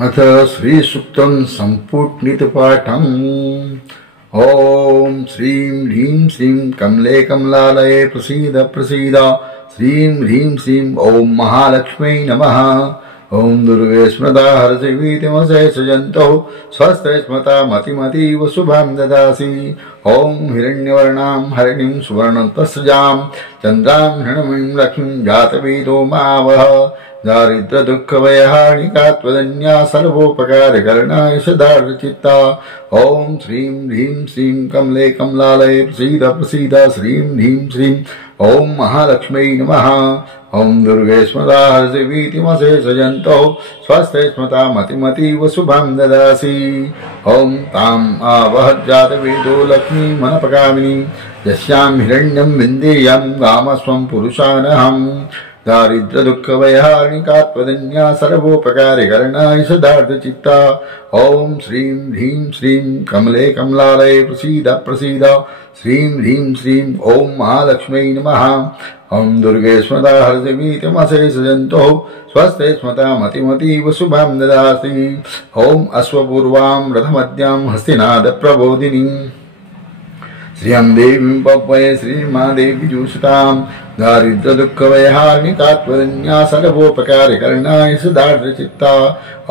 अथ श्रीसूक्तं सम्पूर्णितपाठम्। ॐ श्रीं ह्रीं श्रीं कमले कमलालये प्रसीद प्रसीद। श्रीं ह्रीं श्रीं ॐ महालक्ष्म्यै नमः। ॐ दुर्गे स्मृता हरसिवीतिमशेषजन्तौ स्वस्ते स्मता मतिमतीव शुभां ददासि। ॐ हिरण्यवर्णां हरिणीं सुवर्णतस्जां चन्द्रां हिरण्मयीं लक्ष्मीं जातवेदो मावह। दारिद्र दुःख भयहारिणिका त्वदन्या सर्वोपकारकरणाय सदार्चित्ता। ॐ श्रीं ह्रीं श्रीं कमले कमलालये प्रसीद प्रसीद। श्रीं ह्रीं श्रीं ॐ महालक्ष्म्यै नमः। ॐ दुर्गे स्मृता हरसिवीतिमशेषजन्तौ स्वस्ते स्मता मतिमतीव शुभां ददासि। ॐ ताम् आवहज्जातवेदो लक्ष्मीमनपगामिनीं यस्यां हिरण्यं विन्देयं गामस्वं पुरुषानहम्। दारिद्र दुःख भयहारिणिका त्वदन्या सर्वोपकारकरणाय सदार्चित्ता। ॐ श्रीं ह्रीं श्रीं कमले कमलालये प्रसीद प्रसीद। श्रीं ह्रीं श्रीं ॐ महालक्ष्म्यै नमः। ॐ दुर्गे स्मृता हरसिवीतिमशेषजन्तौ स्वस्ते स्मता मतिमतीव शुभां ददासि। ॐ अश्वपूर्वां रथमद्यां हस्तिनाद प्रबोधिनीं श्रियं देवीं पप्वये श्रीमादेवी जुषतां। दारिद्र दुःख भयहारिणिका त्वदन्या सर्वोपकारकरणाय सदार्चित्ता।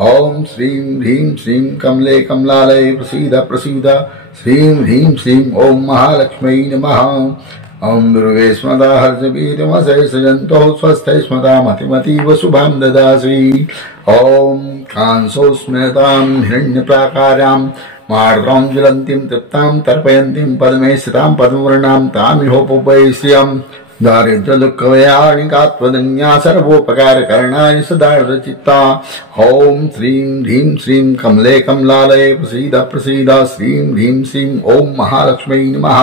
ॐ श्रीं ह्रीं श्रीं कमले कमलालये प्रसीद प्रसीद। श्रीं ह्रीं श्रीं ॐ महालक्ष्म्यै नमः। ॐ दुर्गे स्मृता हरसिवीतिमशेषजन्तौ स्वस्ते स्मता मतिमतीव शुभां ददासि। ॐ कांसौ स्मृतां हिरण्यप्राकारां मार्द्रां ज्वलन्तीं तृप्तां तर्पयन्तीं पद्मे स्थितां पद्मवर्णां तामिहोपवैश्यम्। दारिद्र दुःख भयहारिणिका त्वदन्या सर्वोपकारकरणाय सदार्चित्ता। ॐ श्रीं ह्रीं श्रीं कमले कमलालये प्रसीद प्रसीद। श्रीं ह्रीं श्रीं ॐ महालक्ष्म्यै नमः।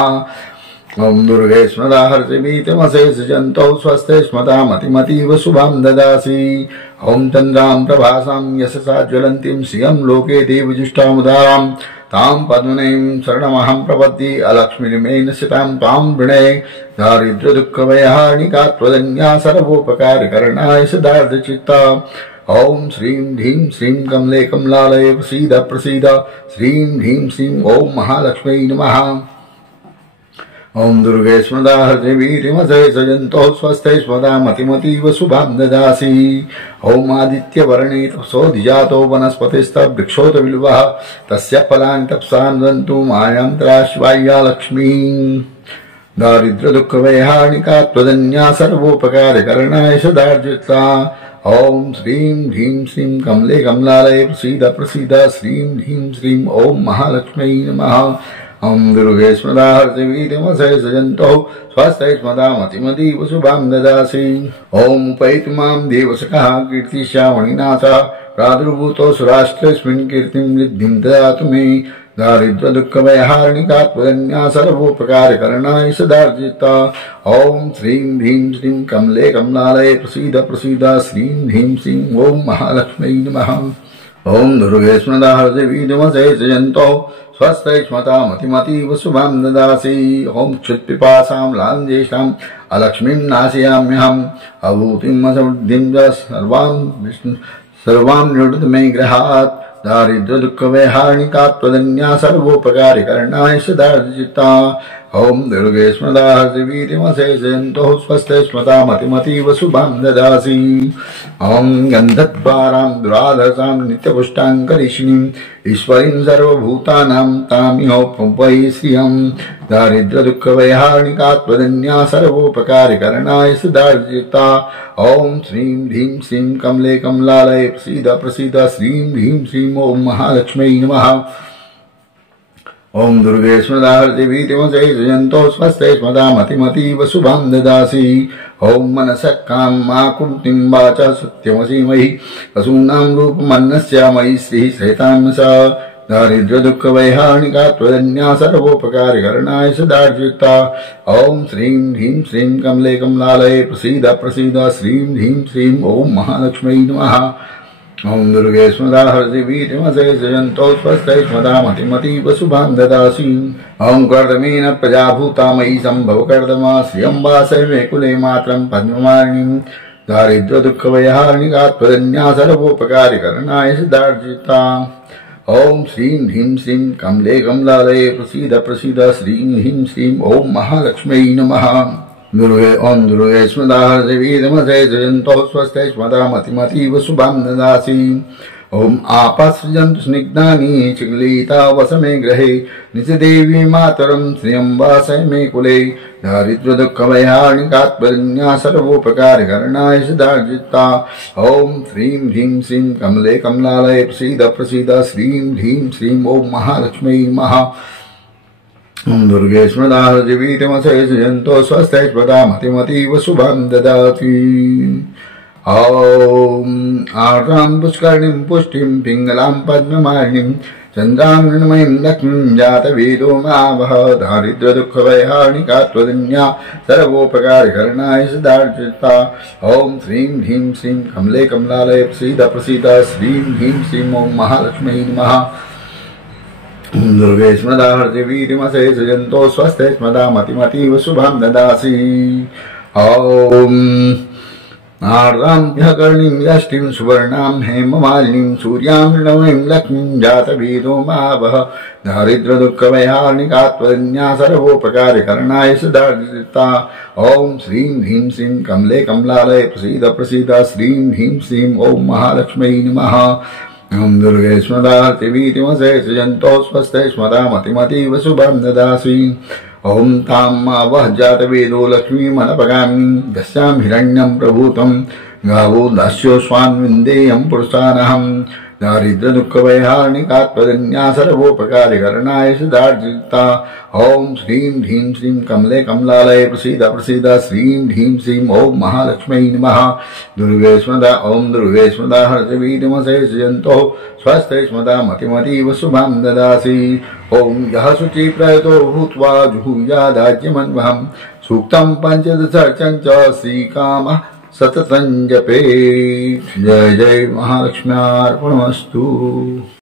ॐ दुर्गे स्मृता हरसिवीतिमशेषजन्तौ स्वस्ते स्मता मतिमतीव शुभां ददासि। ॐ चन्द्रां प्रभासां यशसा ज्वलन्तीं श्रियं लोके देवजुष्टामुदारां तां पद्मनीं शरणमहं प्रपद्ये। अलक्ष्मीर्मेन सितां तां वृणे। दारिद्र दुःख भयहारिणिका त्वदन्या सर्वोपकारकरणाय सदार्चित्ता। ॐ श्रीं ह्रीं श्रीं कमले कमलालये प्रसीद प्रसीद। श्रीं ह्रीं श्रीं ॐ महालक्ष्म्यै नमः। ॐ दुर्गे स्मृता हरसिवीतिमशेषजन्तौ स्वस्ते स्मता मतिमतीव शुभां ददासि। ॐ आदित्यवर्णे तपसोऽधिजातो वनस्पतिस्तवृक्षोत बिल्वः तस्य फलानि तपसा नुदन्तु मायान्तराश्वाया लक्ष्मीः। दारिद्र दुःख भयहारिणिका त्वदन्या सर्वोपकारकरणाय सदार्चित्ता। ॐ श्रीं ह्रीं श्रीं कमले कमलालये प्रसीद प्रसीद। श्रीं ह्रीं श्रीं ॐ महालक्ष्म्यै नमः। ॐ दुर्गे स्मृता हरसिवीतिमशेषजन्तौ स्वस्ते स्मता मतिमतीव शुभां ददासि। ॐ उपैतु मां देवसखः कीर्तिश्यामणिनाथः प्रादुर्भूतो सुराष्ट्रेऽस्मिन् कीर्तिं वृद्धिं ददातु मे। दारिद्र दुःख भयहारिणिका त्वदन्या सर्वोपकारकरणाय सदार्चित्ता। ॐ श्रीं ह्रीं श्रीं कमले कमलालये प्रसीद प्रसीद। श्रीं ह्रीं श्रीं ॐ महालक्ष्म्यै नमः। ॐ दुर्गे स्मृता हरसिवीतिमशेषजन्तौ स्वस्ते स्मता मतिमतीव शुभां ददासि। ॐ क्षुत्पिपासां लाञ्जेष्ठाम् अलक्ष्मीं नाशयाम्यहम्। अभूतिं असमृद्धिं च सर्वां निरुद्ध मे गृहात्। दारिद्र दुःख भयहारिणिका त्वदन्या सर्वोपकारकरणाय सदार्चित्ता। ॐ दुर्गे स्मृता हरसिवीतिमशेषजन्तौ स्वस्ते स्मता मतिमतीव शुभां ददासि। ॐ गन्धद्वारां दुराधसां नित्यपुष्टां करिष्णीं ईश्वरीं सर्वभूतानां तामिहोपवै श्रियम्। दारिद्र दुःख भयहारिणिका त्वदन्या सर्वोपकारकरणाय सदार्चित्ता। ॐ श्रीं ह्रीं श्रीं कमले कमलालये प्रसीद प्रसीद। श्रीं ह्रीं श्रीं ॐ महालक्ष्म्यै नमः। ॐ दुर्गे स्मृता हरसिवीतिमशेषजन्तौ स्वस्ते स्मता मतिमतीव शुभां ददासि। ॐ मनसः कामाकुतिं वाचा सत्यमसि मयि पशूनां रूपमन्नस्य मयि श्रीः सहितां स। दारिद्र दुःख भयहारिणिका त्वदन्या सर्वोपकारकरणाय सदार्चित्ता। ॐ श्रीं ह्रीं श्रीं कमले कमलालये प्रसीद प्रसीद। श्रीं ह्रीं श्रीं ॐ महालक्ष्म्यै नमः। ॐ दुर्गे स्मृता हरसिवीतिमशेषजन्तौ स्वस्ते स्मता मतिमतीव शुभां ददासि। ॐ कर्दमेन प्रजा भूता मयि सम्भव कर्दमा श्रियं वासये मे कुले मातरं पद्ममालिनीं। दारिद्र्य दुःख वैहारिणिका त्वदन्या सर्वोपकारिकरणाय सदार्जिता। ओम श्रीं ह्रीं श्रीं कमले कमलालये प्रसीद प्रसीद श्रीं ह्रीं श्रीं ओम महालक्ष्म्यै नमः। दुर्गे ओम दुर्गे स्मदाः देवीदमसे जयन्तो स्वस्ते स्मदा मतिमतीव शुभां ददासि। ओम आपसृजन्तु स्निग्धानि चिक्लिता वसमे गृहे नित्यदेवी मातरं श्रियं वासय मे कुले। दारिद्र्य दुःख वैहारिणिका त्वदन्या सर्वोपकारिकरणाय सदार्जिता। ओम श्रीं ह्रीं श्रीं कमले कमलालये प्रसीद प्रसीद श्रीं ह्रीं श्रीं ओम महालक्ष्म्यै नमः। दुर्गे स्मदाः देवीतमसे सृजन्तो स्वस्ते स्वदा मतिमतीव शुभां ददाति। ओम आर्द्रां पुष्करणीं पुष्टिं पिङ्गलां पद्ममालिनीं चन्द्रां मृण्मयीं लक्ष्मीं जातवेदो महावः। दारिद्र्य दुःख वैहारिणिका त्वदन्या सर्वोपकारिकरणाय सदार्जिता। ओम श्रीं ह्रीं श्रीं कमले कमलालये प्रसीद प्रसीद श्रीं ह्रीं श्रीं ओम महालक्ष्म्यै नमः। दुर्गे स्मदाः देवीतमसे सृजन्तो स्वस्ते स्मदा मतिमतीव शुभां ददासि। ओम आर्द्रां यष्टिं सुवर्णां हेममालिनीं सूर्यां मृण्मयीं लक्ष्मीं जातवेदो महावः। दारिद्र्य दुःख वैहारिणिका त्वदन्या सर्वोपकारिकरणाय सदार्जिता। ओम श्रीं ह्रीं श्रीं कमले कमलालये प्रसीद प्रसीद श्रीं ह्रीं श्रीं ओम महालक्ष्म्यै नमः। ओम दुर्गे स्मदाः देवीतमसे सृजन्तो स्वस्ते स्मदा मतिमतीव शुभां ददासि। ओम तां वह जातवेदो लक्ष्मीमनपगामिनीं यस्यां हिरण्यं प्रभूतं गावो दास्यो स्वान्विन्देयं पुरुषानहम्। दारिद्र्य दुःख वैहारिणिका त्वदन्या सर्वोपकारिकरणाय सदार्जिता। ओम श्रीं ह्रीं श्रीं कमले कमलालये प्रसीद प्रसीद श्रीं ह्रीं श्रीं ओम महालक्ष्म्यै नमः। दुर्गे स्मदा ओम दुर्गे स्मदाः देवीतमसे सृजन्तो स्वस्ते स्मदा मतिमतीव शुभां ददासि। ओम यः शुचिप्रयतो भूत्वा जुहुयादाज्यमन्वहं सूक्तं पंचदशर्चं च श्रीकामः सततं जपेत्। जय जय महालक्ष्म्यार्पणमस्तु।